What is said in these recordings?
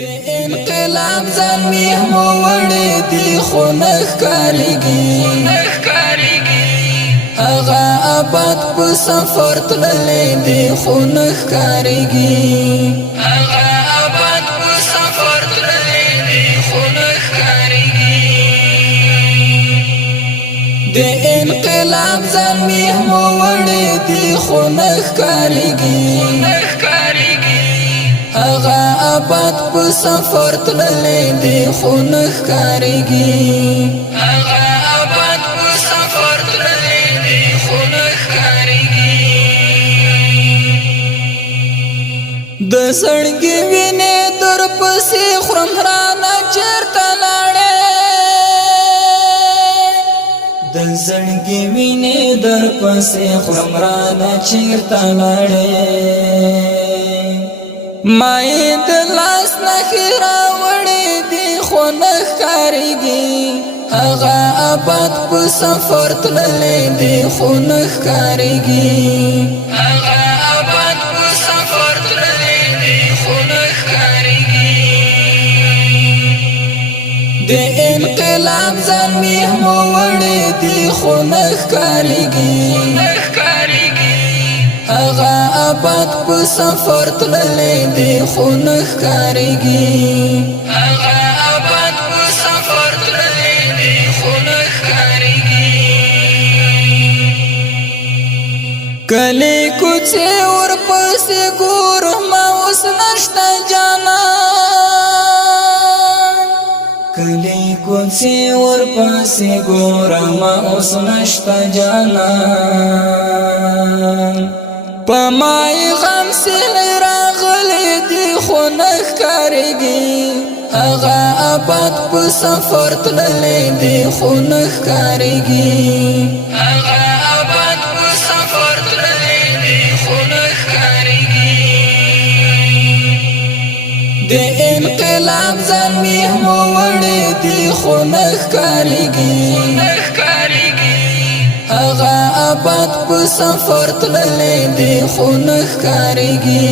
د انقلاب زلمی مو وړې دی خو نښکارېږي هغه آباد په سفر تللی دی خو نښکارېږي د انقلاب زلمی مو وړې دی خو نښکارېږي هغه آباد په سفر تللی دی خو نښکارېږي د زړګي وینې در پسې خورم رانه چېرته لاړې د زړګي وینې در پسې خورم رانه چېرته لاړې ما یې د لاس نښې راوړې دي خو نښکارېږي هغه آباد په سفر تللی دی خو نښکارېږي د انقلاب زلمی مو وړې دی خو نښکارېږي هغه آباد په سفر تللی دی خو نښکارېږي کلی کوڅې ورپسې ګورم اوس نشته جانان کلی کوڅې ورپسې ګورم اوس نشته جانان په ما یې غم سیلی راغلی دی خو نښکارېږي هغه آباد په سفر تللی دی خو نښکارېږي د انقلاب زلمی مو وړې دی خو نښکارېږي هغه آباد په سفر تللی دی خو نښکارېږي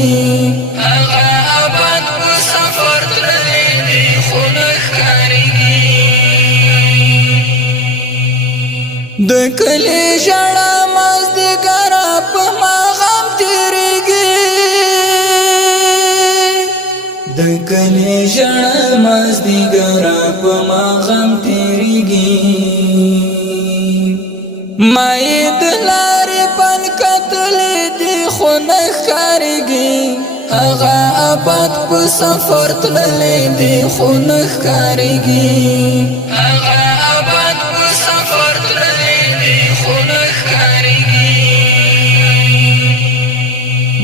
د کلي ژړا مازدیګره په ما غم تېرېږي د کلي ژړا مازدیګره په ما غم تېرېږي ما یې د لارې پل کتلی دی خو نښکارېږي هغه آباد په سفر تللی دی خو نښکارېږي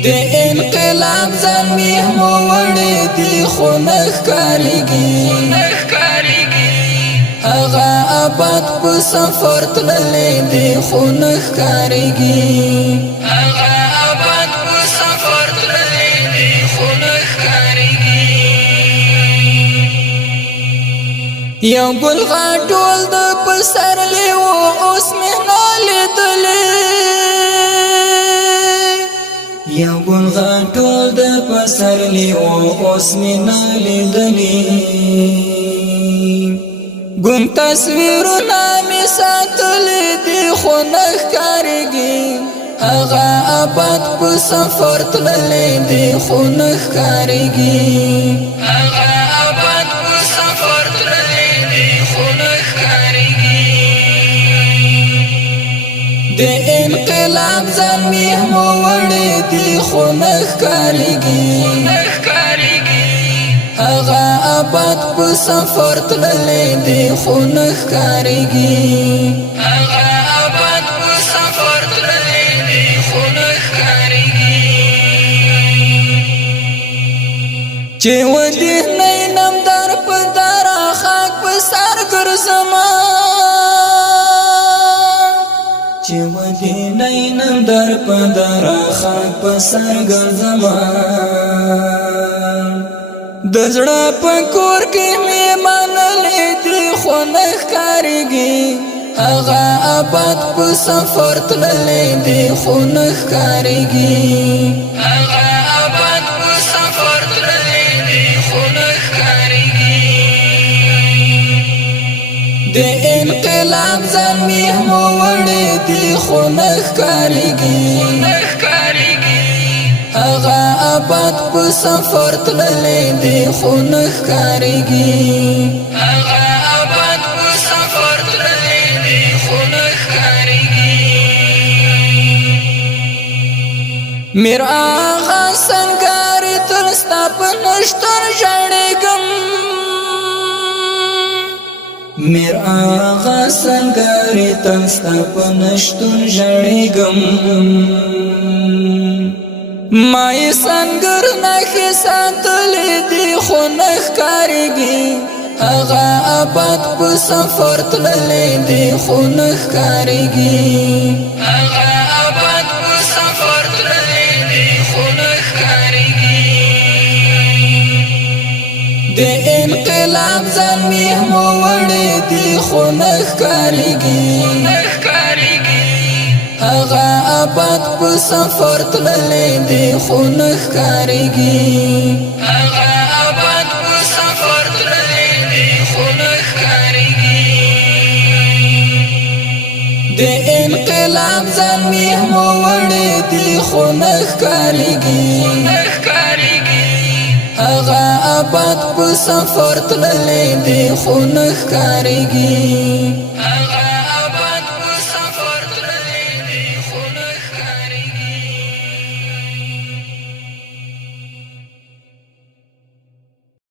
د انقلاب زلمی مو وړې دی خو نښکارېږي هغه آباد په سفر تللی دی خو نښکارېږي یو ګل غاټول د پسرلی و اوس مې نه لیدلی یو ګل غاټول د پسرلی و اوس مې نه لیدلی ګم تصویرونه مې ساتلی دی خو نښکارېږي هغه آباد په سفر تللی دی خو نښکارېږي د انقلاب زلمی مو وړې دی خو نښکارېږي هغه آباد په سفر تللی دی خو نښکارېږي چې ودې نینم در په دره خاک په سر ګرځمه چې ودې نینم در په دره خاک په سر ګرځمه د زړه په کور کې مې منلې دی خو نښکارېږي هغه آباد په سفر تللی دی خو نښکارېږي هغه آباد په سفر تللی دی خو نښکارېږي د انقلاب زلمی مو وړې دي خو نه ښکارېږي هغه آباد په سفر تللی دی خو نه ښکارېږي هغه آباد په سفر تللی دی خو نه ښکارېږي میر آغا سنګارې تر ستا په نشتون ژړېږم میر آغا سنگاری تنستا پا نشتون جڑیگم مای سنگر نخی ساتلی دی خو نخکارگی آغا آباد پا سفر تللی دی خو نخکارگی آغا آباد پا سفر تللی دی خو نخکارگی د انقلاب زلمی مو وړې دي خو نه ښکارېږي هغه آباد په سفر تللی دی خو نه ښکارېږي هغه آباد په سفر تللی دی خو نه ښکارېږي د انقلاب زلمی مو وړې دي خو نه ښکارېږي هغه آباد په سفر تللی دی خو نه ښکارېږي